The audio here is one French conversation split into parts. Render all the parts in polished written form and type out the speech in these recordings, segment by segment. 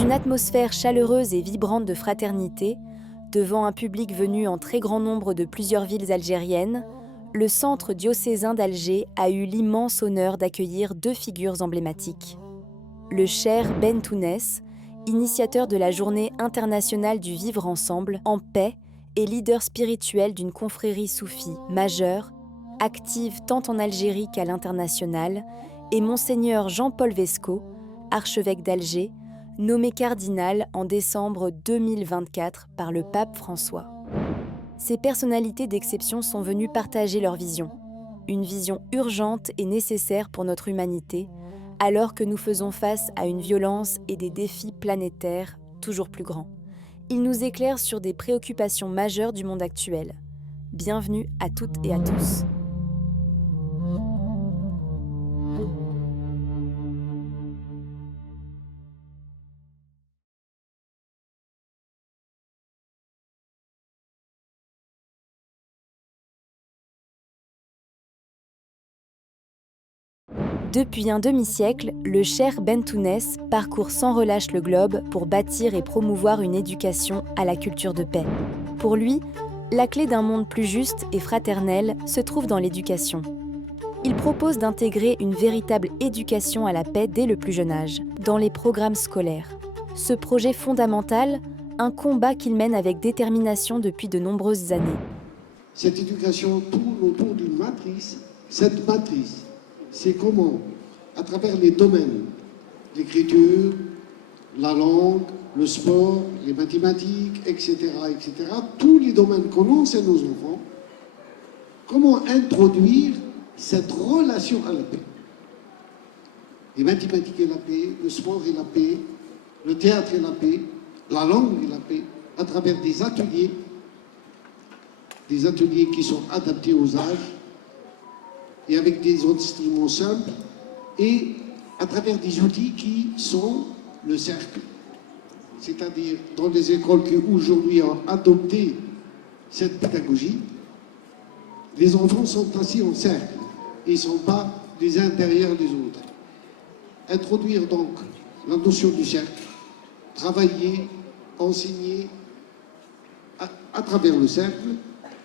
une atmosphère chaleureuse et vibrante de fraternité, devant un public venu en très grand nombre de plusieurs villes algériennes, le centre diocésain d'Alger a eu l'immense honneur d'accueillir deux figures emblématiques. Le Cheikh Ben Tounès, initiateur de la Journée internationale du vivre ensemble, en paix, et leader spirituel d'une confrérie soufie majeure, active tant en Algérie qu'à l'international, et Monseigneur Jean-Paul Vesco, archevêque d'Alger, nommé cardinal en décembre 2024 par le pape François. Ces personnalités d'exception sont venues partager leur vision, une vision urgente et nécessaire pour notre humanité, alors que nous faisons face à une violence et des défis planétaires toujours plus grands. Ils nous éclairent sur des préoccupations majeures du monde actuel. Bienvenue à toutes et à tous. Depuis un demi-siècle, le Cheikh Ben Tounès parcourt sans relâche le globe pour bâtir et promouvoir une éducation à la culture de paix. Pour lui, la clé d'un monde plus juste et fraternel se trouve dans l'éducation. Il propose d'intégrer une véritable éducation à la paix dès le plus jeune âge, dans les programmes scolaires. Ce projet fondamental, un combat qu'il mène avec détermination depuis de nombreuses années. Cette éducation tourne autour d'une matrice. Cette matrice, c'est comment, à travers les domaines, l'écriture, la langue, le sport, les mathématiques, etc., tous les domaines qu'on enseigne aux enfants, comment introduire cette relation à la paix. Les mathématiques et la paix, le sport et la paix, le théâtre et la paix, la langue et la paix, à travers des ateliers qui sont adaptés aux âges, et avec des instruments simples, et à travers des outils qui sont le cercle. C'est-à-dire, dans les écoles qui aujourd'hui ont adopté cette pédagogie, les enfants sont assis en cercle, ils ne sont pas les uns derrière les autres. Introduire donc la notion du cercle, travailler, enseigner à travers le cercle,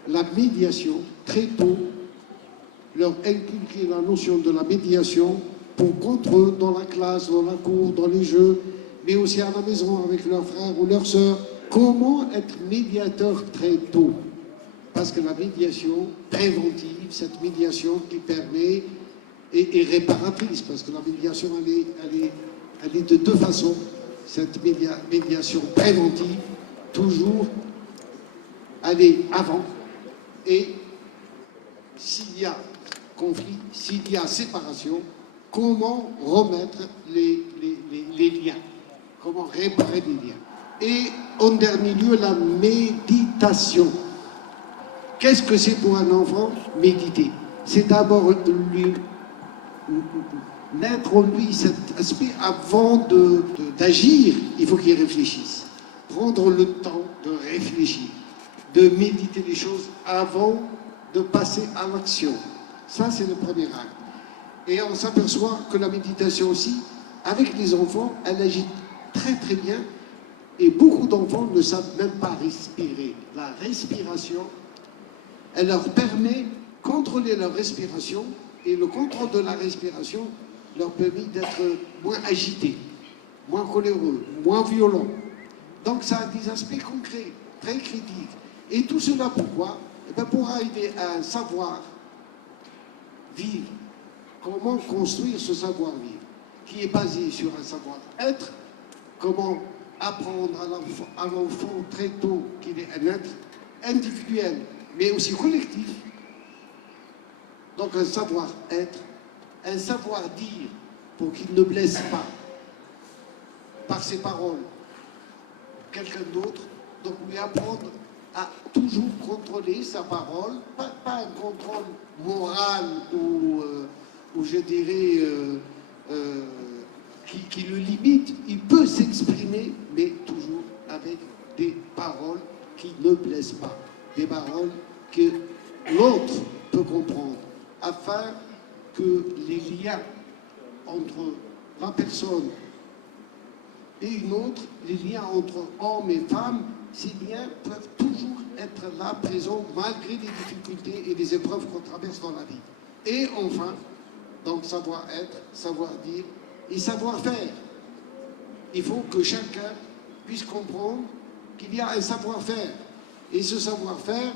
la médiation très tôt, leur inculquer la notion de la médiation pour qu'entre eux, dans la classe, dans la cour, dans les jeux, mais aussi à la maison avec leurs frères ou leurs sœurs, comment être médiateur très tôt. Parce que la médiation préventive, cette médiation qui permet, et réparatrice, parce que la médiation, elle est de deux façons. Cette médiation préventive, toujours aller avant, et s'il y a conflit, s'il y a séparation, comment remettre les liens, comment réparer les liens. Et en dernier lieu, la méditation. Qu'est-ce que c'est pour un enfant, méditer? C'est d'abord naître en lui cet aspect avant d'agir, il faut qu'il réfléchisse. Prendre le temps de réfléchir, de méditer les choses avant de passer à l'action. Ça, c'est le premier acte. Et on s'aperçoit que la méditation aussi, avec les enfants, elle agit très très bien. Et beaucoup d'enfants ne savent même pas respirer. La respiration, elle leur permet de contrôler leur respiration. Et le contrôle de la respiration leur permet d'être moins agités, moins coléreux, moins violents. Donc ça a des aspects concrets, très critiques. Et tout cela pourquoi? Eh bien, pour aider à un savoir-vivre. Comment construire ce savoir-vivre qui est basé sur un savoir-être? Comment apprendre à l'enfant très tôt qu'il est un être individuel, mais aussi collectif. Donc un savoir-être, un savoir-dire pour qu'il ne blesse pas par ses paroles quelqu'un d'autre. Donc lui apprendre à toujours contrôler sa parole, pas un contrôle moral ou je dirais qui le limite. Il peut s'exprimer, mais toujours avec des paroles qui ne blessent pas, des paroles que l'autre peut comprendre, afin que les liens entre la personne et une autre, les liens entre hommes et femmes, ces liens peuvent toujours être là, présents, malgré les difficultés et les épreuves qu'on traverse dans la vie. Et enfin, donc savoir-être, savoir-dire et savoir-faire. Il faut que chacun puisse comprendre qu'il y a un savoir-faire. Et ce savoir-faire,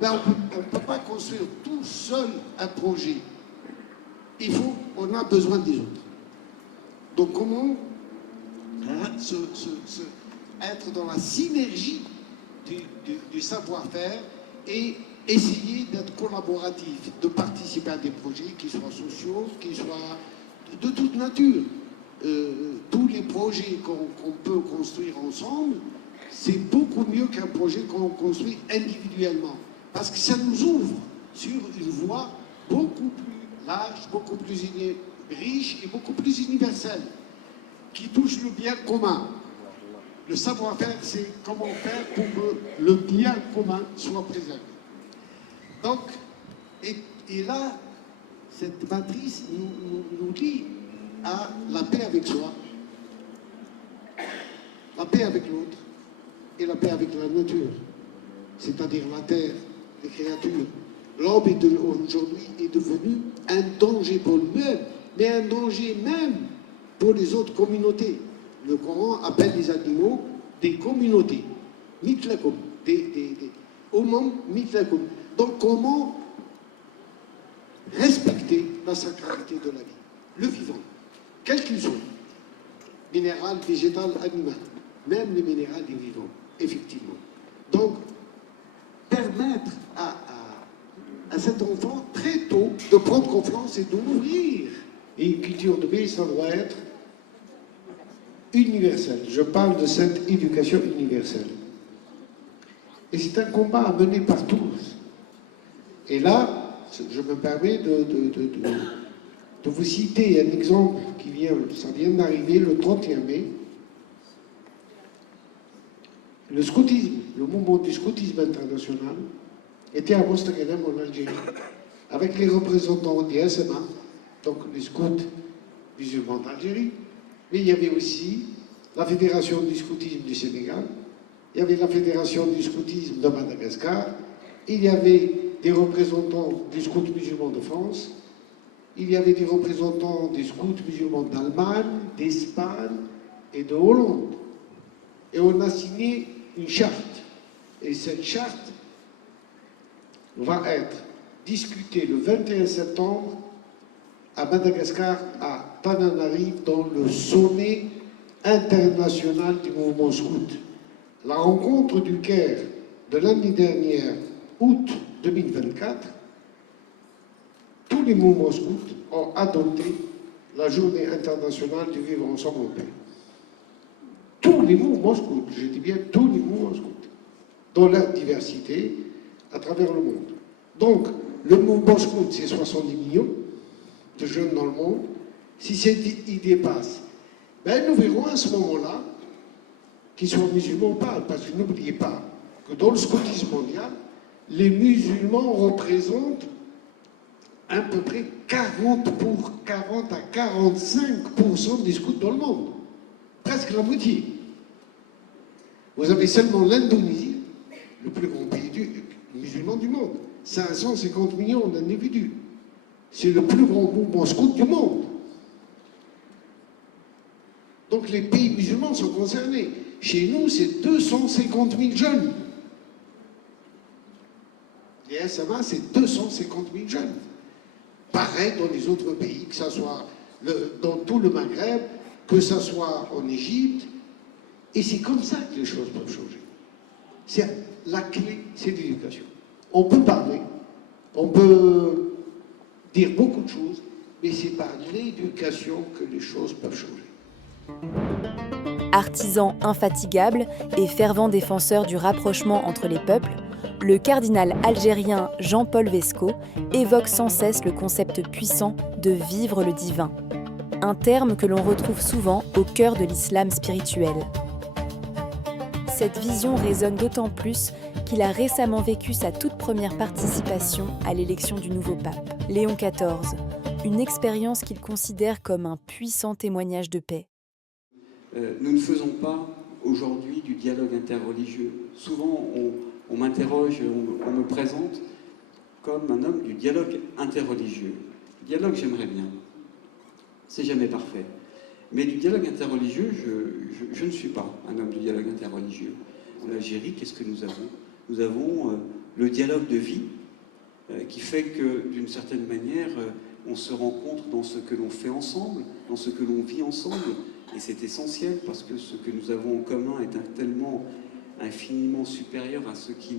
on ne peut pas construire tout seul un projet. On a besoin des autres. Donc comment être dans la synergie du savoir-faire et essayer d'être collaboratif, de participer à des projets qui soient sociaux, qui soient de toute nature. Tous les projets qu'on peut construire ensemble, c'est beaucoup mieux qu'un projet qu'on construit individuellement. Parce que ça nous ouvre sur une voie beaucoup plus large, beaucoup plus riche et beaucoup plus universelle, qui touche le bien commun. Le savoir-faire, c'est comment faire pour que le bien commun soit préservé. Donc, et là, cette matrice nous lie à la paix avec soi, la paix avec l'autre et la paix avec la nature, c'est-à-dire la terre, les créatures. L'homme aujourd'hui est devenu un danger pour lui-même, mais un danger même pour les autres communautés. Le Coran appelle les animaux des communautés, mitlakum, des umam mitlakum. Donc comment respecter la sacralité de la vie, le vivant, quel qu'il soit, minéral, végétal, animal, même les minérales des vivants, effectivement. Donc, permettre à cet enfant, très tôt, de prendre confiance et de l'ouvrir. Et une culture de paix, ça doit être universelle. Je parle de cette éducation universelle. Et c'est un combat à mener par tous. Et là, je me permets de vous citer un exemple ça vient d'arriver le 31 mai. Le scoutisme, le mouvement du scoutisme international, était à Mostaganem en Algérie, avec les représentants des SMA, donc les scouts musulmans d'Algérie, mais il y avait aussi la Fédération du scoutisme du Sénégal, il y avait la Fédération du scoutisme de Madagascar, il y avait des représentants du scout musulman de France, il y avait des représentants des scouts musulmans d'Allemagne, d'Espagne et de Hollande. Et on a signé une charte. Et cette charte va être discutée le 21 septembre à Madagascar, à Tananarive, dans le sommet international du mouvement scout. La rencontre du Caire de l'année dernière, août 2024, tous les mouvements scouts ont adopté la journée internationale du vivre ensemble en paix. Tous les mouvements scouts, je dis bien tous les mouvements scouts, dans leur diversité à travers le monde. Donc, le mouvement scout, c'est 70 millions de jeunes dans le monde. Si cette idée passe, nous verrons à ce moment-là qu'ils soient musulmans ou pas, parce que n'oubliez pas que dans le scoutisme mondial, les musulmans représentent à peu près 40 à 45% des scouts dans le monde. Presque la moitié. Vous avez seulement l'Indonésie, le plus grand pays musulman du monde. 550 millions d'individus. C'est le plus grand mouvement scout du monde. Donc les pays musulmans sont concernés. Chez nous, c'est 250 000 jeunes. Les SMA, c'est 250 000 jeunes. Pareil dans les autres pays, que ce soit dans tout le Maghreb, que ce soit en Égypte. Et c'est comme ça que les choses peuvent changer. La clé, c'est l'éducation. On peut parler, on peut dire beaucoup de choses, mais c'est par l'éducation que les choses peuvent changer. Artisan infatigable et fervent défenseur du rapprochement entre les peuples, le cardinal algérien Jean-Paul Vesco évoque sans cesse le concept puissant de vivre le divin, un terme que l'on retrouve souvent au cœur de l'islam spirituel. Cette vision résonne d'autant plus qu'il a récemment vécu sa toute première participation à l'élection du nouveau pape, Léon XIV, une expérience qu'il considère comme un puissant témoignage de paix. nous ne faisons pas aujourd'hui du dialogue interreligieux. Souvent, on m'interroge, on me présente comme un homme du dialogue interreligieux. Le dialogue, j'aimerais bien. C'est jamais parfait. Mais du dialogue interreligieux, je ne suis pas un homme du dialogue interreligieux. En Algérie, qu'est-ce que nous avons? Nous avons le dialogue de vie, qui fait que, d'une certaine manière, on se rencontre dans ce que l'on fait ensemble, dans ce que l'on vit ensemble, et c'est essentiel, parce que ce que nous avons en commun est tellement infiniment supérieur à ce qui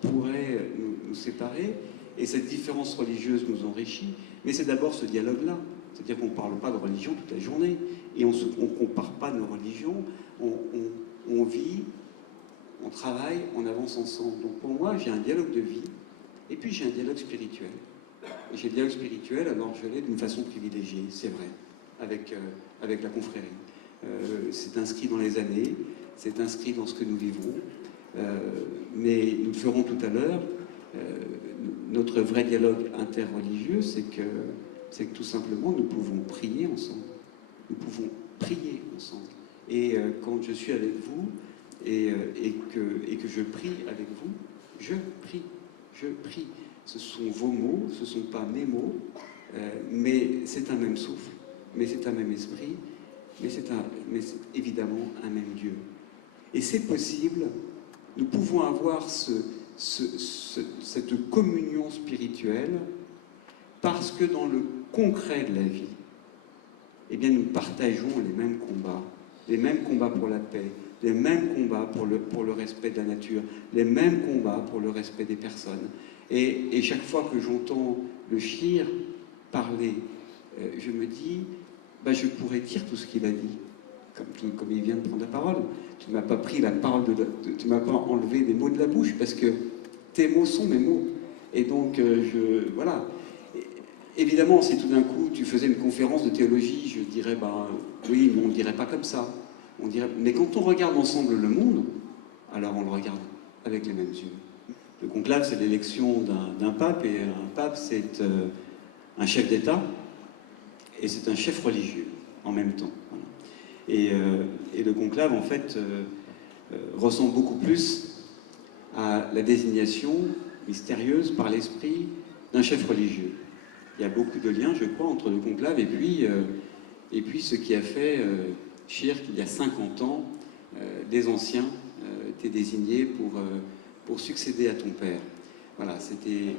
pourrait nous séparer, et cette différence religieuse nous enrichit, mais c'est d'abord ce dialogue-là. C'est-à-dire qu'on ne parle pas de religion toute la journée, et on ne compare pas nos religions, on vit, on travaille, on avance ensemble. Donc pour moi, j'ai un dialogue de vie, et puis j'ai un dialogue spirituel. Et j'ai le dialogue spirituel, alors je l'ai d'une façon privilégiée, c'est vrai, avec la confrérie. C'est inscrit dans les années, c'est inscrit dans ce que nous vivons, mais nous le ferons tout à l'heure. Notre vrai dialogue interreligieux, c'est que tout simplement nous pouvons prier ensemble. Nous pouvons prier ensemble. Et quand je suis avec vous et que je prie avec vous, je prie. Ce sont vos mots, ce ne sont pas mes mots, mais c'est un même souffle, mais c'est un même esprit, mais c'est évidemment un même Dieu. Et c'est possible, nous pouvons avoir cette communion spirituelle parce que dans le concret de la vie, eh bien nous partageons les mêmes combats pour la paix, les mêmes combats pour le respect de la nature, les mêmes combats pour le respect des personnes. Et chaque fois que j'entends le shir parler, je me dis, je pourrais dire tout ce qu'il a dit, comme il vient de prendre la parole. Tu ne m'as pas pris la parole, tu ne m'as pas enlevé des mots de la bouche, parce que tes mots sont mes mots. Et donc, voilà. Évidemment, si tout d'un coup tu faisais une conférence de théologie, je dirais, oui, mais on ne dirait pas comme ça. Mais quand on regarde ensemble le monde, alors on le regarde avec les mêmes yeux. Le conclave, c'est l'élection d'un pape, et un pape, c'est un chef d'État, et c'est un chef religieux en même temps. Voilà. Et le conclave, en fait, ressemble beaucoup plus à la désignation mystérieuse par l'esprit d'un chef religieux. Il y a beaucoup de liens, je crois, entre le conclave et puis ce qui a fait Shir, qu'il y a 50 ans, les anciens étaient désignés pour succéder à ton père. Voilà, c'était...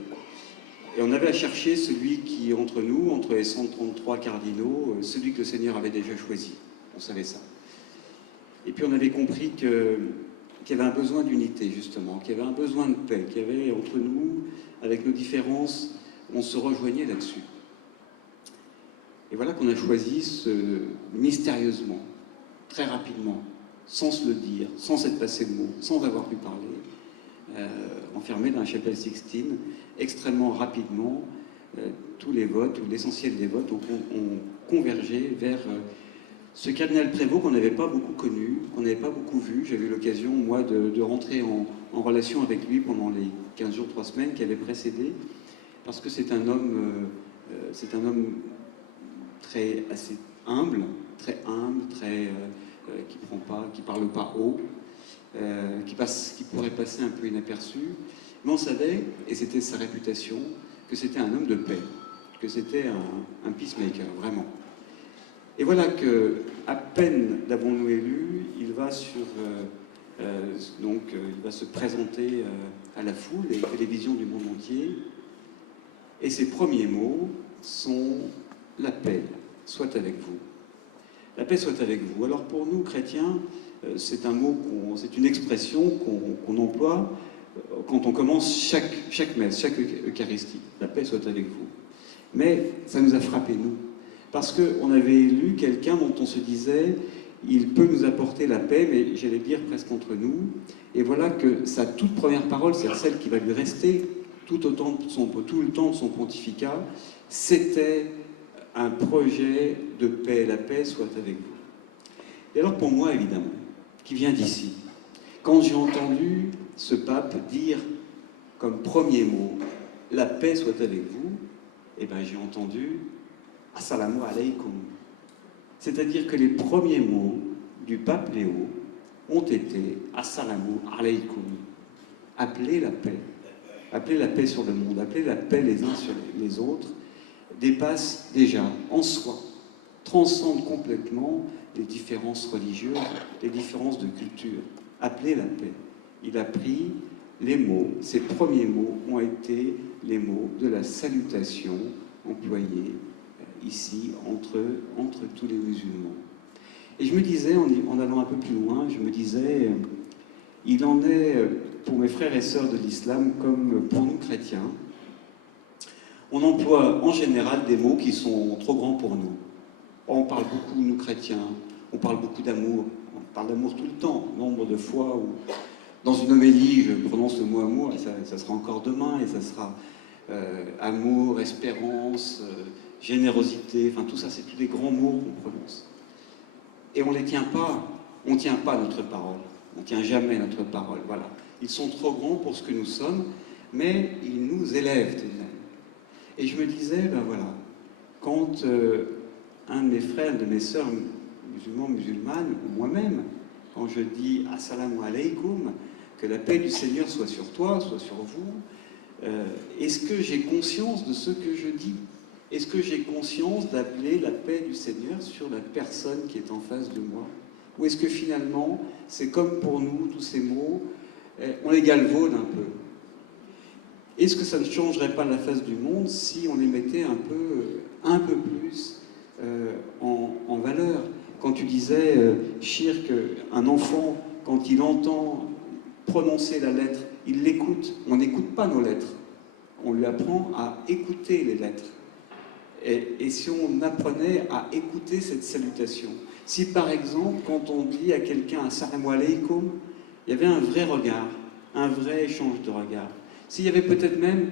Et on avait à chercher celui qui, entre nous, entre les 133 cardinaux, celui que le Seigneur avait déjà choisi. On savait ça. Et puis on avait compris qu'il y avait un besoin d'unité, justement, qu'il y avait un besoin de paix, qu'il y avait entre nous, avec nos différences, on se rejoignait là-dessus. Et voilà qu'on a choisi mystérieusement, très rapidement, sans se le dire, sans s'être passé le mot, sans avoir pu parler, enfermé dans la chapelle Sixtine, extrêmement rapidement, tous les votes, ou l'essentiel des votes, ont convergé vers ce cardinal Prévost qu'on n'avait pas beaucoup connu, qu'on n'avait pas beaucoup vu. J'avais eu l'occasion, moi, de rentrer en relation avec lui pendant les 15 jours, 3 semaines qui avaient précédé, parce que c'est un homme assez humble, très qui parle pas haut, qui pourrait passer un peu inaperçu, mais on savait, et c'était sa réputation, que c'était un homme de paix, que c'était un peacemaker, vraiment. Et voilà que, à peine l'avons-nous élu, il va il va se présenter à la foule et aux télévisions du monde entier. Et ses premiers mots sont « la paix soit avec vous ». La paix soit avec vous. Alors pour nous, chrétiens, c'est un mot, c'est une expression qu'on emploie quand on commence chaque messe, chaque Eucharistie. La paix soit avec vous. Mais ça nous a frappé, nous. Parce qu'on avait élu quelqu'un dont on se disait « il peut nous apporter la paix », mais j'allais dire presque entre nous. Et voilà que sa toute première parole, c'est celle qui va lui rester tout le temps de son pontificat, c'était un projet de paix. La paix soit avec vous. Et alors pour moi, évidemment, qui vient d'ici, quand j'ai entendu ce pape dire comme premier mot « la paix soit avec vous », eh bien j'ai entendu « assalamu alaikum ». C'est-à-dire que les premiers mots du pape Léo ont été « Assalamu alaykum », appeler la paix sur le monde, appeler la paix les uns sur les autres, dépasse déjà en soi, transcende complètement les différences religieuses, les différences de culture. Appeler la paix. Il a pris les mots, ses premiers mots ont été les mots de la salutation employée ici entre tous les musulmans. Et je me disais, en allant un peu plus loin, je me disais, il en est pour mes frères et sœurs de l'islam comme pour nous chrétiens. On emploie en général des mots qui sont trop grands pour nous. On parle beaucoup, nous chrétiens, on parle beaucoup d'amour. On parle d'amour tout le temps, nombre de fois où, dans une homélie, je prononce le mot amour, et ça sera encore demain, et ça sera amour, espérance, générosité, enfin tout ça, c'est tous des grands mots qu'on prononce. Et on ne tient pas notre parole, on ne tient jamais notre parole, voilà. Ils sont trop grands pour ce que nous sommes, mais ils nous élèvent tout de même. Et je me disais, ben voilà, quand un de mes frères, de mes sœurs musulmanes, ou moi-même, quand je dis « Assalamu alaykum », que la paix du Seigneur soit sur toi, soit sur vous, est-ce que j'ai conscience de ce que je dis? Est-ce que j'ai conscience d'appeler la paix du Seigneur sur la personne qui est en face de moi? Ou est-ce que finalement, c'est comme pour nous, tous ces mots, on les galvaude un peu? Est-ce que ça ne changerait pas la face du monde si on les mettait un peu plus en valeur? Quand tu disais, Chir, qu'un enfant, quand il entend prononcer la lettre, il l'écoute. On n'écoute pas nos lettres. On lui apprend à écouter les lettres. Et si on apprenait à écouter cette salutation? Si par exemple, quand on dit à quelqu'un « Assalamu alaykum », il y avait un vrai regard, un vrai échange de regard. S'il y avait peut-être même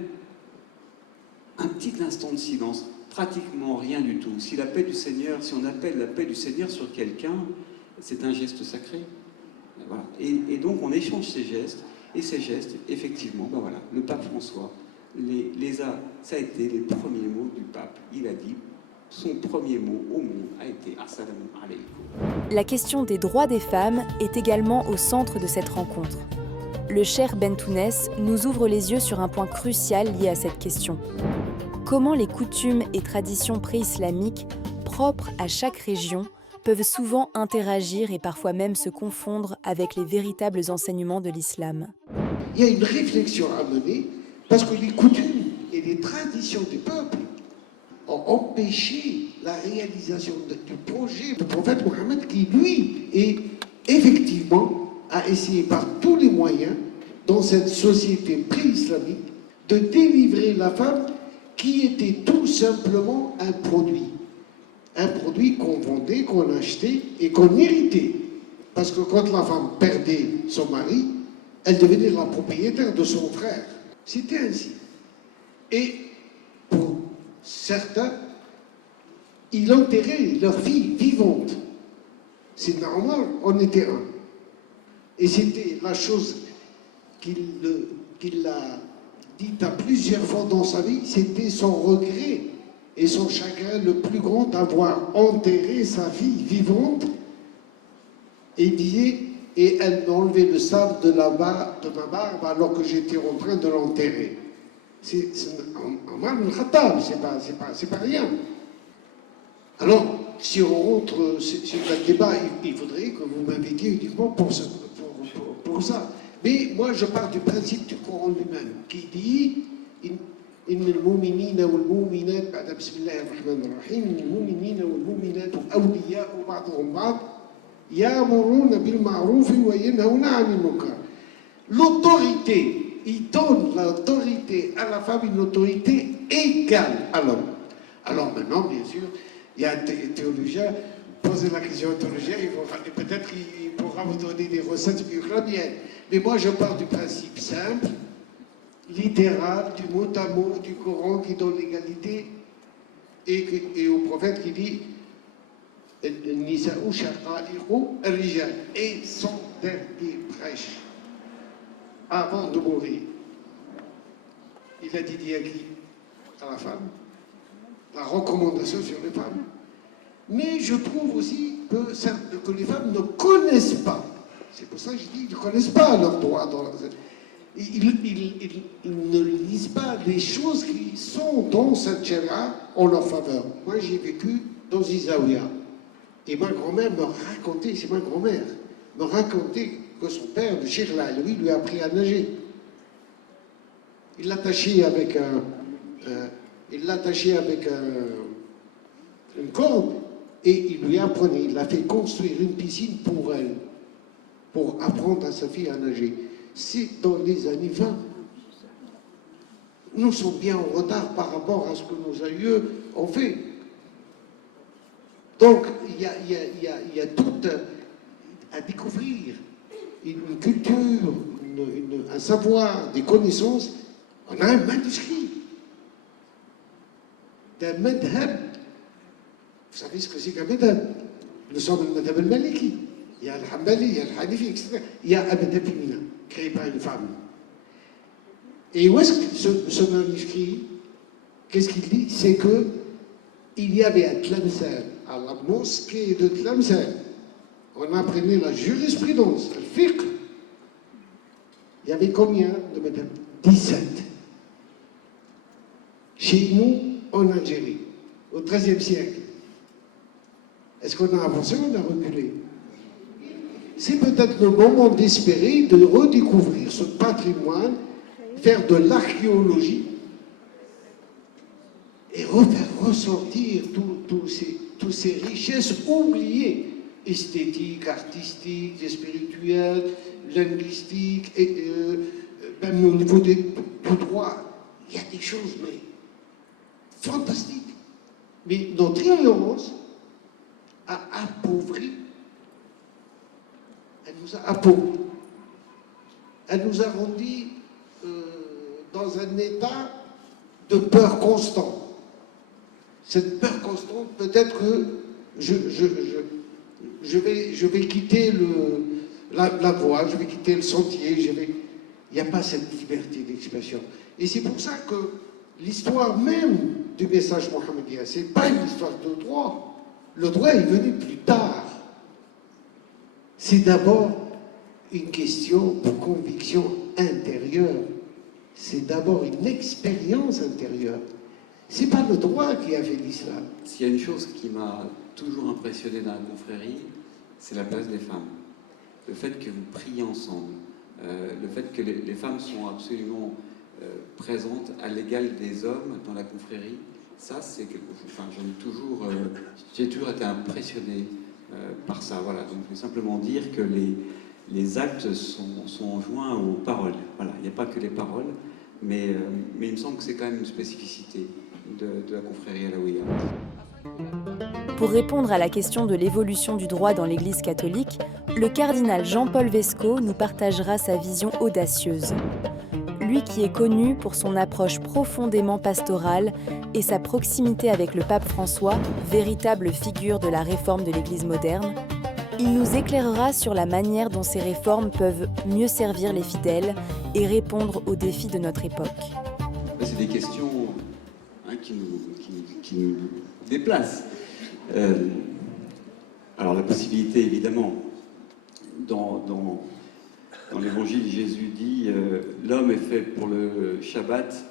un petit instant de silence, pratiquement rien du tout. Si la paix du Seigneur, si on appelle la paix du Seigneur sur quelqu'un, c'est un geste sacré. Voilà. Et donc on échange ces gestes, et ces gestes, effectivement, ben voilà, le pape François ça a été les premiers mots du pape. Il a dit, son premier mot au monde a été « Assalamu alaykum ». La question des droits des femmes est également au centre de cette rencontre. Le cheikh Bentounès nous ouvre les yeux sur un point crucial lié à cette question. Comment les coutumes et traditions pré-islamiques, propres à chaque région, peuvent souvent interagir et parfois même se confondre avec les véritables enseignements de l'islam. Il y a une réflexion à mener parce que les coutumes et les traditions du peuple ont empêché la réalisation du projet du prophète Mohammed qui, lui, effectivement, a essayé par tous les moyens, dans cette société pré-islamique, de délivrer la femme qui était tout simplement un produit qu'on vendait, qu'on achetait et qu'on héritait. Parce que quand la femme perdait son mari, elle devenait la propriétaire de son frère. C'était ainsi. Et pour certains, ils enterraient leur fille vivante. C'est normal, on était un. Et c'était la chose qu'il a dite à plusieurs fois dans sa vie, c'était son regret et son chagrin le plus grand d'avoir enterré sa fille vivante et elle m'a enlevé le sable de ma barbe alors que j'étais en train de l'enterrer. C'est Omar ibn Khattab, c'est pas rien. Alors, si on rentre sur le débat, il faudrait que vous m'invitiez uniquement pour ça. Mais moi, je pars du principe du Coran lui-même, qui dit إن المؤمنين والمؤمنات بعد بسم الله الرحمن الرحيم إن المؤمنين والمؤمنات أولياء بعضهم بعض يأمرون بالمعروف وينهون عن المنكر. L'autorité, il donne l'autorité à la femme, une autorité égale à l'homme. Alors maintenant, bien sûr, il y a un théologien, posez la question au théologien, peut-être qu'il pourra vous donner des recettes mieux que la mienne. Mais moi, je pars du principe simple, littéral, du mot à mot du Coran qui donne l'égalité et au prophète qui dit Nisa'u shaqa'iqu ar-rijal, et son dernier prêche avant de mourir. Il a dit à qui? À la femme. La recommandation sur les femmes. Mais je trouve aussi que les femmes ne connaissent pas. C'est pour ça que je dis qu'ils ne connaissent pas leurs droits. Ils ne lisent pas les choses qui sont dans cette charia en leur faveur. Moi, j'ai vécu dans Zizaouia. Et ma grand-mère me racontait, c'est ma grand-mère, me racontait que son père, le Cheikh Alaoui, lui a appris à nager. Il l'attachait avec une corde et il lui apprenait, il a fait construire une piscine pour elle, pour apprendre à sa fille à nager. C'est dans les années 20. Nous sommes bien en retard par rapport à ce que nos aïeux ont fait. Donc, il y a tout à découvrir. Une culture, un savoir, des connaissances. On a un manuscrit d'un madhab. Vous savez ce que c'est qu'un madhab? Nous sommes le madhab al-Maliki. Il y a al-Hanbali, il y a al-Hanifi, etc. Il y a un madhab féminin, créé par une femme. Et où est-ce que ce manuscrit, qu'est-ce qu'il dit? C'est que il y avait à Tlemcen, à la mosquée de Tlemcen, on apprenait la jurisprudence, le fiqh. Il y avait combien de madhab? 17. Chez nous, en Algérie, au XIIIe siècle. Est-ce qu'on a avancé ou on a reculé? C'est peut-être le moment d'espérer de redécouvrir ce patrimoine, faire de l'archéologie et refaire ressortir toutes ces richesses oubliées, esthétiques, artistiques, spirituelles, linguistiques, et même au niveau du droit. Il y a des choses, mais fantastiques. Mais notre ignorance a appauvri. Elle nous a appauvris. Elle nous a rendus dans un état de peur constante. Cette peur constante, peut-être que je vais quitter la voie, je vais quitter le sentier, il n'y a pas cette liberté d'expression. Et c'est pour ça que l'histoire même du message mohammedien, ce n'est pas une histoire de droit. Le droit est venu plus tard. C'est d'abord une question de conviction intérieure. C'est d'abord une expérience intérieure. Ce n'est pas le droit qui a fait l'islam. S'il y a une chose qui m'a toujours impressionné dans la confrérie, c'est la place des femmes. Le fait que vous priez ensemble, le fait que les femmes sont absolument présentes à l'égal des hommes dans la confrérie, ça c'est quelque chose. Enfin, j'ai toujours été impressionné par ça. Voilà. Donc je vais simplement dire que les actes sont joints aux paroles. Voilà. Il n'y a pas que les paroles, mais il me semble que c'est quand même une spécificité de la confrérie alaouia. Pour répondre à la question de l'évolution du droit dans l'Église catholique, le cardinal Jean-Paul Vesco nous partagera sa vision audacieuse. Lui qui est connu pour son approche profondément pastorale et sa proximité avec le pape François, véritable figure de la réforme de l'Église moderne, il nous éclairera sur la manière dont ces réformes peuvent mieux servir les fidèles et répondre aux défis de notre époque. C'est des questions qui nous déplacent. Alors la possibilité, évidemment, dans l'Évangile, Jésus dit l'homme est fait pour le Shabbat,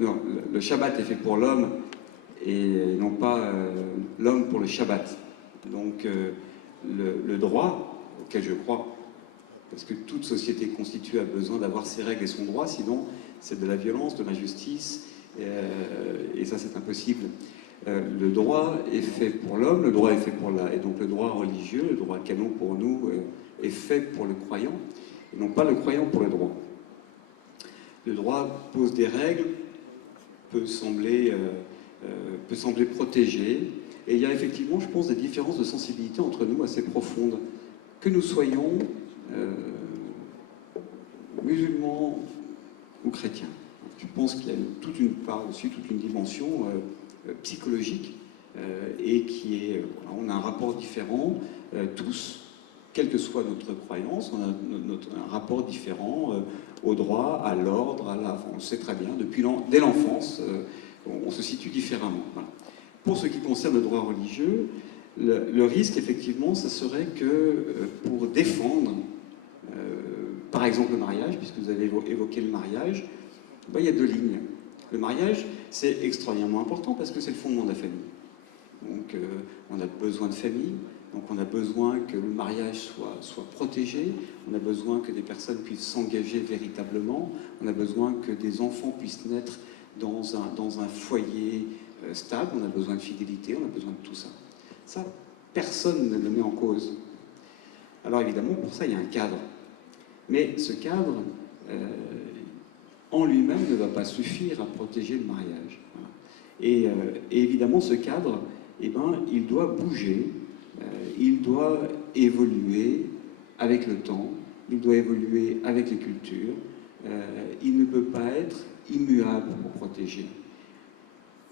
non, le Shabbat est fait pour l'homme et non pas l'homme pour le Shabbat. Donc le droit, auquel je crois, parce que toute société constituée a besoin d'avoir ses règles et son droit, sinon c'est de la violence, de l'injustice, et ça c'est impossible. Le droit est fait pour l'homme, le droit est fait pour et donc le droit religieux, le droit canon pour nous est fait pour le croyant, et non pas le croyant pour le droit. Le droit pose des règles, peut sembler protégé, et il y a effectivement, je pense, des différences de sensibilité entre nous assez profondes. Que nous soyons musulmans ou chrétiens. Je pense qu'il y a toute une part aussi, toute une dimension psychologique et on a un rapport différent, tous, quelle que soit notre croyance, on a un rapport différent au droit, à l'ordre, on le sait très bien, dès l'enfance, on se situe différemment. Voilà. Pour ce qui concerne le droit religieux, le risque, effectivement, ce serait que pour défendre, par exemple, le mariage, puisque vous avez évoqué le mariage, ben, il y a deux lignes. Le mariage, c'est extraordinairement important parce que c'est le fondement de la famille. Donc, on a besoin de famille, donc on a besoin que le mariage soit protégé, on a besoin que des personnes puissent s'engager véritablement, on a besoin que des enfants puissent naître dans un foyer stable, on a besoin de fidélité, on a besoin de tout ça. Ça, personne ne le met en cause. Alors évidemment, pour ça, il y a un cadre. Mais ce cadre, en lui-même, ne va pas suffire à protéger le mariage. Voilà. Et évidemment, ce cadre, eh ben, il doit bouger, il doit évoluer avec le temps, il doit évoluer avec les cultures, il ne peut pas être immuable pour protéger.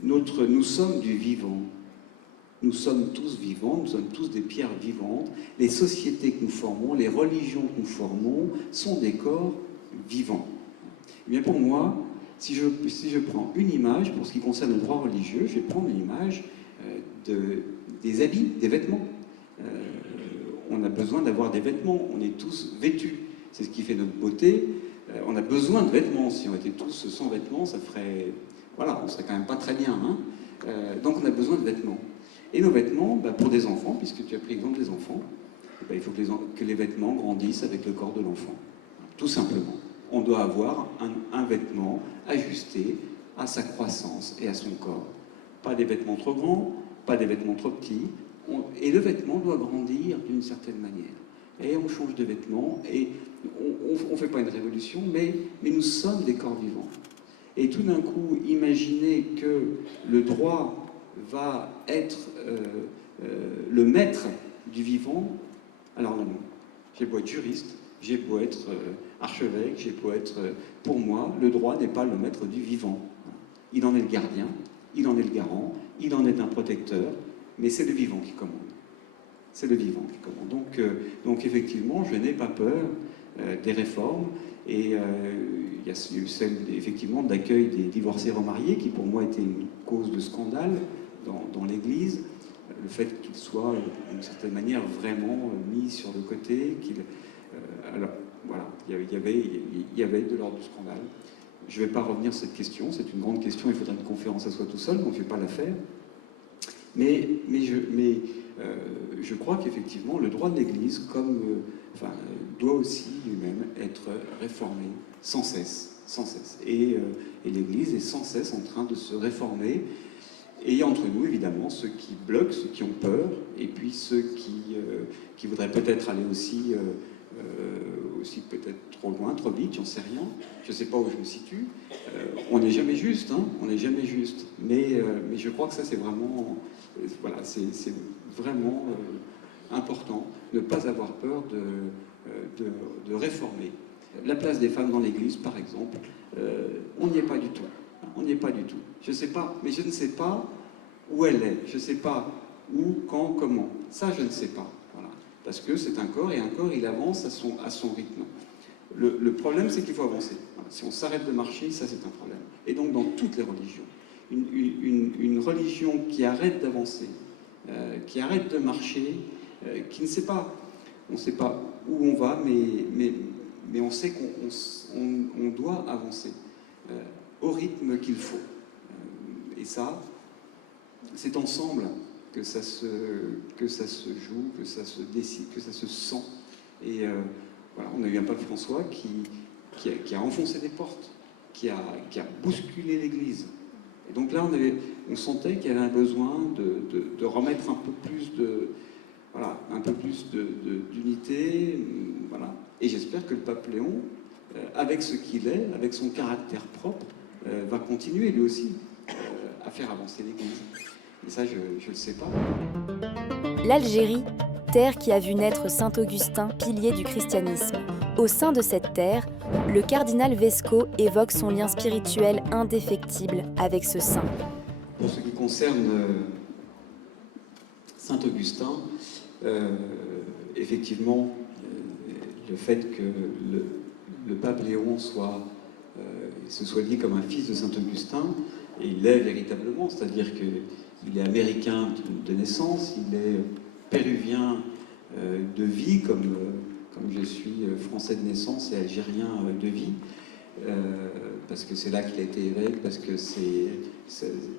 Nous sommes du vivant. Nous sommes tous vivants, nous sommes tous des pierres vivantes. Les sociétés que nous formons, les religions que nous formons sont des corps vivants. Eh bien pour moi, si je prends une image, pour ce qui concerne le droit religieux, je vais prendre l'image des habits, des vêtements. On a besoin d'avoir des vêtements, on est tous vêtus. C'est ce qui fait notre beauté. On a besoin de vêtements. Si on était tous sans vêtements, ça ferait... Voilà, on serait quand même pas très bien. Hein, donc on a besoin de vêtements. Et nos vêtements, bah, pour des enfants, puisque tu as pris l'exemple des enfants, bah, il faut que les vêtements grandissent avec le corps de l'enfant. Tout simplement. On doit avoir un vêtement ajusté à sa croissance et à son corps. Pas des vêtements trop grands, pas des vêtements trop petits. Et le vêtement doit grandir d'une certaine manière. Et on change de vêtements, et on ne fait pas une révolution, mais nous sommes des corps vivants. Et tout d'un coup, imaginez que le droit va être le maître du vivant, alors non, j'ai beau être juriste, j'ai beau être archevêque, j'ai beau être... pour moi, le droit n'est pas le maître du vivant. Il en est le gardien, il en est le garant, il en est un protecteur, mais c'est le vivant qui commande. C'est le vivant qui commande. Donc effectivement, je n'ai pas peur des réformes, et il y a eu celle, effectivement, d'accueil des divorcés remariés, qui pour moi était une cause de scandale dans l'Église, le fait qu'il soit, d'une certaine manière, vraiment mis sur le côté, alors, voilà, il y avait de l'ordre du scandale. Je ne vais pas revenir sur cette question, c'est une grande question, il faudrait une conférence à soi tout seul, donc je ne vais pas la faire. Mais je crois qu'effectivement, le droit de l'Église, doit aussi lui-même être réformé sans cesse, sans cesse. Et l'Église est sans cesse en train de se réformer. Et il y a entre nous, évidemment, ceux qui bloquent, ceux qui ont peur, et puis ceux qui voudraient peut-être aller aussi peut-être trop loin, trop vite, j'en sais rien. Je ne sais pas où je me situe. On n'est jamais juste, hein, on n'est jamais juste. Mais je crois que ça, c'est vraiment... voilà, c'est vraiment important de ne pas avoir peur de réformer. La place des femmes dans l'Église, par exemple, on n'y est pas du tout. On n'y est pas du tout. Je ne sais pas, mais je ne sais pas où elle est. Je ne sais pas où, quand, comment. Ça, je ne sais pas. Voilà. Parce que c'est un corps, et un corps, il avance à son rythme. Le problème, c'est qu'il faut avancer. Voilà. Si on s'arrête de marcher, ça, c'est un problème. Et donc, dans toutes les religions, une religion qui arrête d'avancer, qui arrête de marcher, qui ne sait pas, on ne sait pas où on va, mais on sait qu'on doit avancer au rythme qu'il faut. Et ça, c'est ensemble que ça se joue, que ça se décide, que ça se sent. Et voilà, on a eu un pape François qui a enfoncé des portes, qui a bousculé l'Église. Et donc là, on sentait qu'il y avait un besoin de remettre un peu plus d'unité, voilà. Et j'espère que le pape Léon, avec ce qu'il est, avec son caractère propre, va continuer lui aussi à faire avancer l'Église. Et ça, je ne le sais pas. L'Algérie, terre qui a vu naître saint Augustin, pilier du christianisme. Au sein de cette terre, le cardinal Vesco évoque son lien spirituel indéfectible avec ce saint. Pour ce qui concerne saint Augustin, effectivement, le fait que le pape Léon se soit dit comme un fils de saint Augustin, et il l'est véritablement, c'est-à-dire qu'il est américain de naissance, il est péruvien de vie, comme je suis français de naissance et algérien de vie, parce que c'est là qu'il a été évêque, parce que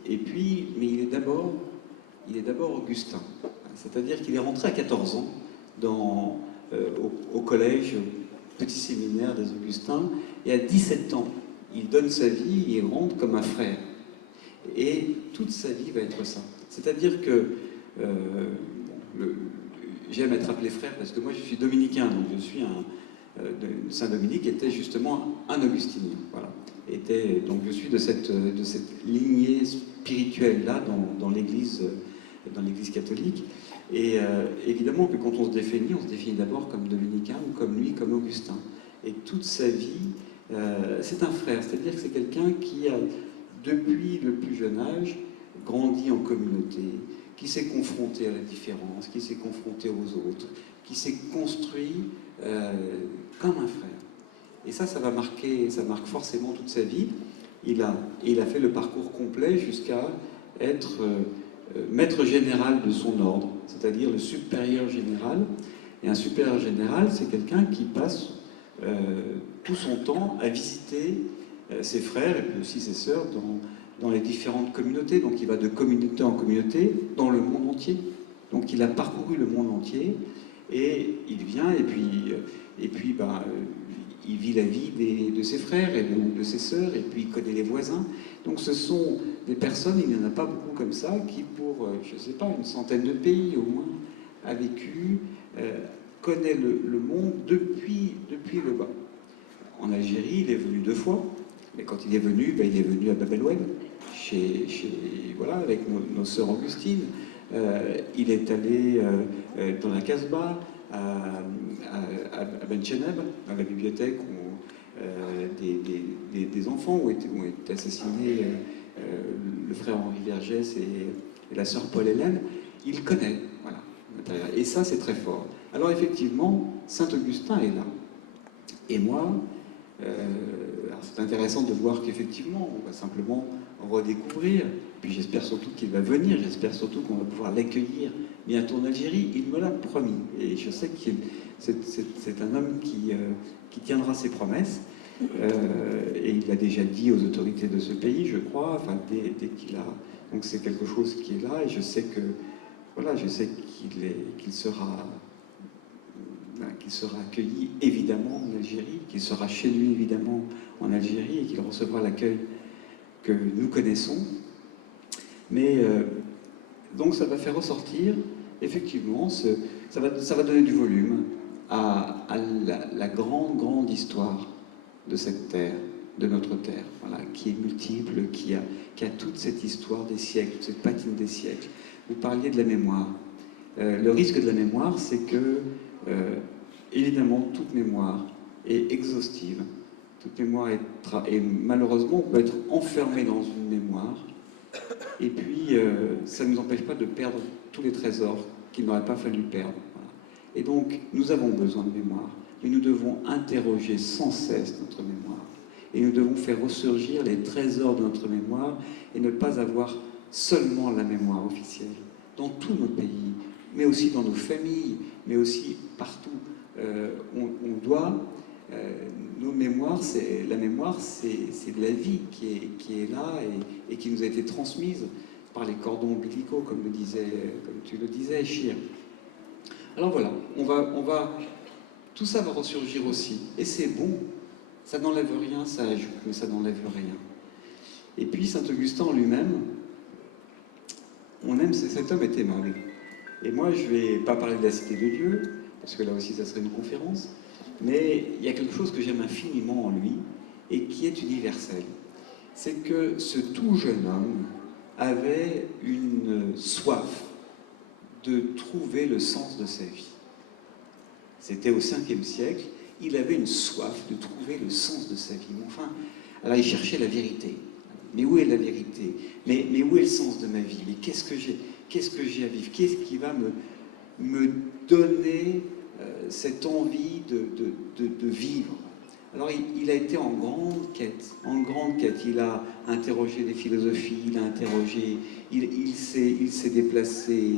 et puis, mais il est d'abord augustin, c'est-à-dire qu'il est rentré à 14 ans au collège, au petit séminaire des Augustins, et à 17 ans, il donne sa vie, il rentre comme un frère. Et toute sa vie va être ça. C'est-à-dire que j'aime être appelé frère parce que moi je suis dominicain, donc je suis Saint-Dominique était justement un augustinien. Voilà. Donc je suis de cette lignée spirituelle-là dans l'Église catholique. Et évidemment que quand on se définit d'abord comme dominicain ou comme lui, comme augustin. Et toute sa vie, c'est un frère, c'est-à-dire que c'est quelqu'un qui a, depuis le plus jeune âge, grandi en communauté, qui s'est confronté à la différence, qui s'est confronté aux autres, qui s'est construit comme un frère. Et ça marque forcément toute sa vie. Il a fait le parcours complet jusqu'à être maître général de son ordre, c'est-à-dire le supérieur général. Et un supérieur général, c'est quelqu'un qui passe tout son temps à visiter ses frères et puis aussi ses sœurs dans les différentes communautés. Donc il va de communauté en communauté dans le monde entier. Donc il a parcouru le monde entier et il vient et puis il vit la vie de ses frères et de ses sœurs et puis il connaît les voisins. Donc ce sont des personnes, il n'y en a pas beaucoup comme ça, qui pour, je ne sais pas, une centaine de pays au moins, a vécu, connaît le monde depuis le bas. En Algérie, il est venu 2 fois, mais quand il est venu à Bab el Oued, voilà, avec nos sœurs Augustines. Il est allé dans la Casbah, à Ben Cheneb, dans la bibliothèque où des enfants où été assassinés le frère Henri Vergès et la sœur Paul-Hélène. Il connaît, voilà. Et ça, c'est très fort. Alors effectivement, Saint-Augustin est là. Et moi, c'est intéressant de voir qu'effectivement, on va simplement redécouvrir, puis j'espère surtout qu'il va venir, j'espère surtout qu'on va pouvoir l'accueillir bientôt en Algérie. Il me l'a promis, et je sais que c'est un homme qui tiendra ses promesses, et il l'a déjà dit aux autorités de ce pays, je crois, enfin, dès qu'il a... Donc c'est quelque chose qui est là, et je sais que, voilà, je sais qu'il sera accueilli évidemment en Algérie, qu'il sera chez lui évidemment en Algérie et qu'il recevra l'accueil que nous connaissons. Mais donc ça va faire ressortir effectivement, ça va donner du volume à la grande histoire de cette terre, de notre terre, voilà, qui est multiple, qui a toute cette histoire des siècles, toute cette patine des siècles. Vous parliez de la mémoire. Le risque de la mémoire, c'est que évidemment, toute mémoire est exhaustive. Toute mémoire et malheureusement, on peut être enfermé dans une mémoire. Et puis, ça ne nous empêche pas de perdre tous les trésors qu'il n'aurait pas fallu perdre. Voilà. Et donc, nous avons besoin de mémoire. Mais nous devons interroger sans cesse notre mémoire. Et nous devons faire ressurgir les trésors de notre mémoire et ne pas avoir seulement la mémoire officielle. Dans tous nos pays, mais aussi dans nos familles, mais aussi partout. On doit, nos mémoires, la mémoire, c'est de la vie qui est là et qui nous a été transmise par les cordons ombilicaux, comme tu le disais, Chir. Alors voilà, tout ça va ressurgir aussi, et c'est bon. Ça n'enlève rien, ça ajoute, mais ça n'enlève rien. Et puis Saint-Augustin en lui-même, cet homme est aimable. Et moi, je ne vais pas parler de la cité de Dieu, parce que là aussi, ça serait une conférence, mais il y a quelque chose que j'aime infiniment en lui, et qui est universel. C'est que ce tout jeune homme avait une soif de trouver le sens de sa vie. C'était au 5e siècle, il avait une soif de trouver le sens de sa vie. Mais enfin, alors il cherchait la vérité. Mais où est la vérité? Mais où est le sens de ma vie? Mais qu'est-ce que j'ai à vivre? Qu'est-ce qui va me donner cette envie de vivre? Alors il a été en grande quête, en grande quête. Il a interrogé les philosophies, il a interrogé, il s'est déplacé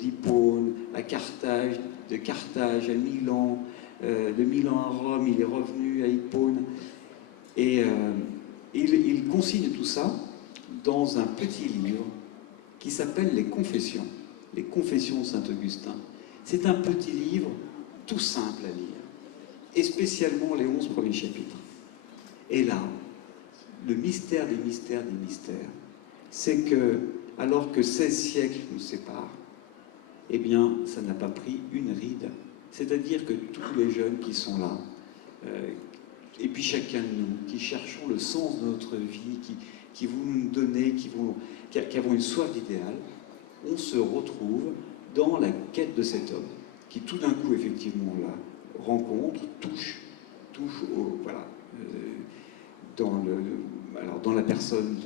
d'Hippone à Carthage, de Carthage à Milan, de Milan à Rome, il est revenu à Hippone. Et il consigne tout ça dans un petit livre qui s'appelle Les Confessions de Saint-Augustin. C'est un petit livre tout simple à lire, et spécialement les 11 premiers chapitres. Et là, le mystère des mystères des mystères, c'est que, alors que 16 siècles nous séparent, eh bien, ça n'a pas pris une ride. C'est-à-dire que tous les jeunes qui sont là, et puis chacun de nous, qui cherchons le sens de notre vie, qui vont nous donner, qui avons une soif d'idéal, on se retrouve dans la quête de cet homme, qui tout d'un coup, effectivement, là, rencontre, touche voilà, dans la personne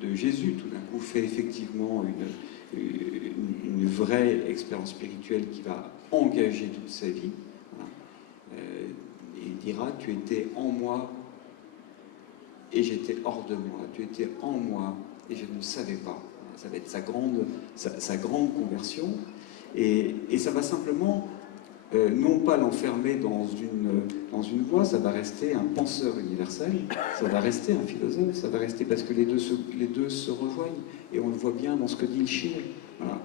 de Jésus, tout d'un coup fait effectivement une vraie expérience spirituelle qui va engager toute sa vie. Voilà. Et il dira, tu étais en moi et j'étais hors de moi, tu étais en moi et je ne savais pas. Ça va être sa grande conversion, et ça va simplement non pas l'enfermer dans une voie, ça va rester un penseur universel, ça va rester un philosophe, ça va rester parce que les deux se rejoignent, et on le voit bien dans ce que dit le Chir. Voilà.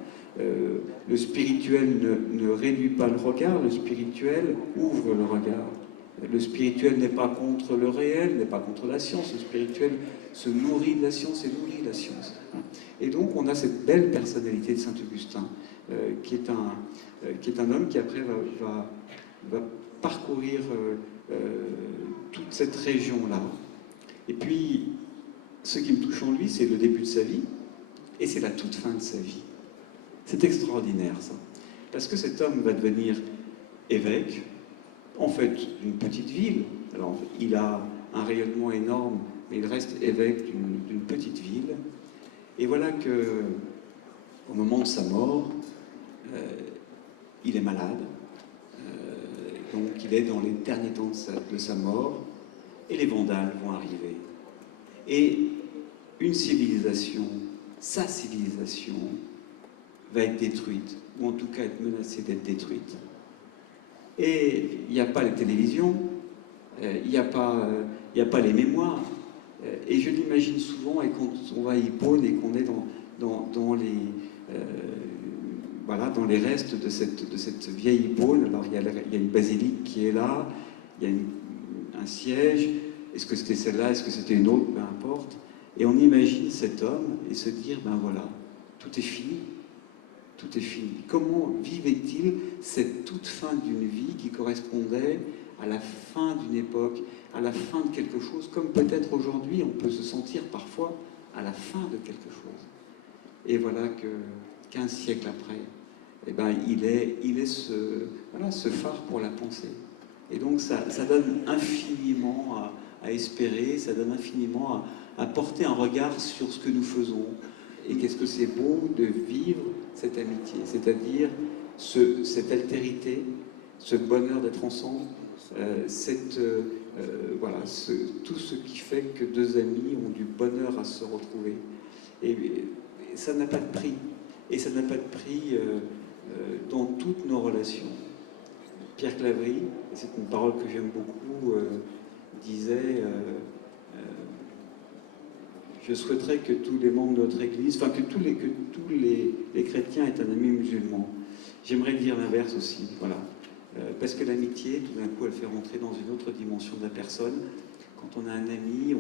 Le spirituel ne réduit pas le regard, le spirituel ouvre le regard. Le spirituel n'est pas contre le réel, n'est pas contre la science, le spirituel se nourrit de la science et nourrit la science. Et donc on a cette belle personnalité de Saint-Augustin, qui est un homme qui après va parcourir toute cette région-là. Et puis, ce qui me touche en lui, c'est le début de sa vie, et c'est la toute fin de sa vie. C'est extraordinaire, ça. Parce que cet homme va devenir évêque, en fait, d'une petite ville. Alors, il a un rayonnement énorme, mais il reste évêque d'une petite ville. Et voilà que, au moment de sa mort, il est malade. Donc, il est dans les derniers temps de sa mort, et les Vandales vont arriver. Et une civilisation, sa civilisation, va être détruite, ou en tout cas être menacée d'être détruite. Et il n'y a pas les télévisions, il n'y a pas les mémoires. Et je l'imagine souvent, et quand on va à Hippone et qu'on est dans les restes de cette vieille Hippone, alors il y a une basilique qui est là, il y a un siège, est-ce que c'était celle-là, est-ce que c'était une autre, peu importe. Et on imagine cet homme et se dire, ben voilà, tout est fini. Tout est fini. Comment vivait-il cette toute fin d'une vie qui correspondait à la fin d'une époque, à la fin de quelque chose, comme peut-être aujourd'hui on peut se sentir parfois à la fin de quelque chose. Et voilà que 15 siècles après, eh ben, il est ce phare pour la pensée. Et donc ça donne infiniment à espérer, ça donne infiniment à porter un regard sur ce que nous faisons. Et qu'est-ce que c'est beau de vivre cette amitié, c'est-à-dire cette altérité, ce bonheur d'être ensemble, tout ce qui fait que deux amis ont du bonheur à se retrouver. Et ça n'a pas de prix. Et ça n'a pas de prix dans toutes nos relations. Pierre Claverie, c'est une parole que j'aime beaucoup, disait... je souhaiterais que tous les membres de notre Église, enfin que tous les chrétiens aient un ami musulman. J'aimerais dire l'inverse aussi, voilà. Parce que l'amitié, tout d'un coup, elle fait rentrer dans une autre dimension de la personne. Quand on a un ami,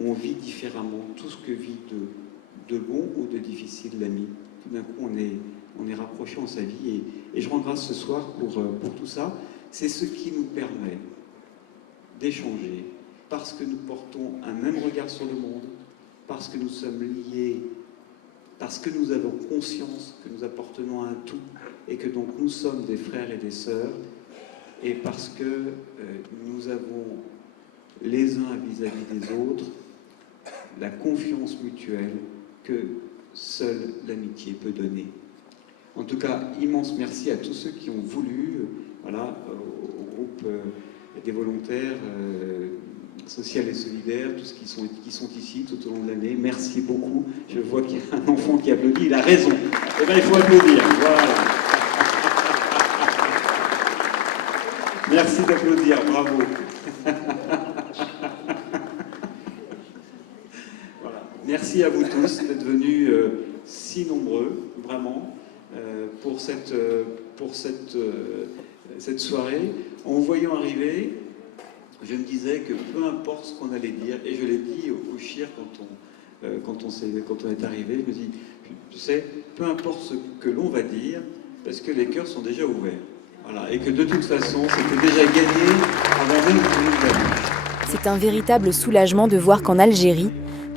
on vit différemment tout ce que vit de bon ou de difficile l'ami. Tout d'un coup, on est rapproché en sa vie. Et je rends grâce ce soir pour tout ça. C'est ce qui nous permet d'échanger, parce que nous portons un même regard sur le monde, parce que nous sommes liés, parce que nous avons conscience que nous appartenons à un tout, et que donc nous sommes des frères et des sœurs, et parce que nous avons les uns vis-à-vis des autres la confiance mutuelle que seule l'amitié peut donner. En tout cas, immense merci à tous ceux qui ont voulu, voilà, au groupe des volontaires sociales et solidaires, tous qui sont ici tout au long de l'année. Merci beaucoup. Je vois qu'il y a un enfant qui applaudit, il a raison. Eh bien, il faut applaudir. Voilà. Merci d'applaudir, bravo. Voilà. Merci à vous tous d'être venus si nombreux, vraiment, pour cette soirée. En vous voyant arriver, je me disais que peu importe ce qu'on allait dire, et je l'ai dit au CHIR quand on est arrivé, je me dis, tu sais, peu importe ce que l'on va dire, parce que les cœurs sont déjà ouverts. Voilà, et que de toute façon, c'était déjà gagné avant même que nous l'avons. C'est un véritable soulagement de voir qu'en Algérie,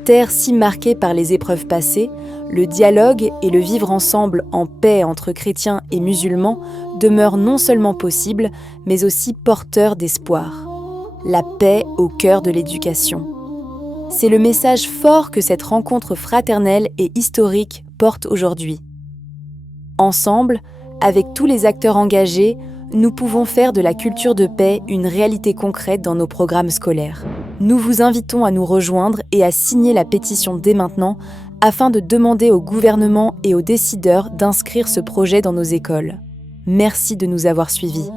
terre si marquée par les épreuves passées, le dialogue et le vivre ensemble en paix entre chrétiens et musulmans demeurent non seulement possibles, mais aussi porteurs d'espoir. La paix au cœur de l'éducation. C'est le message fort que cette rencontre fraternelle et historique porte aujourd'hui. Ensemble, avec tous les acteurs engagés, nous pouvons faire de la culture de paix une réalité concrète dans nos programmes scolaires. Nous vous invitons à nous rejoindre et à signer la pétition dès maintenant afin de demander au gouvernement et aux décideurs d'inscrire ce projet dans nos écoles. Merci de nous avoir suivis.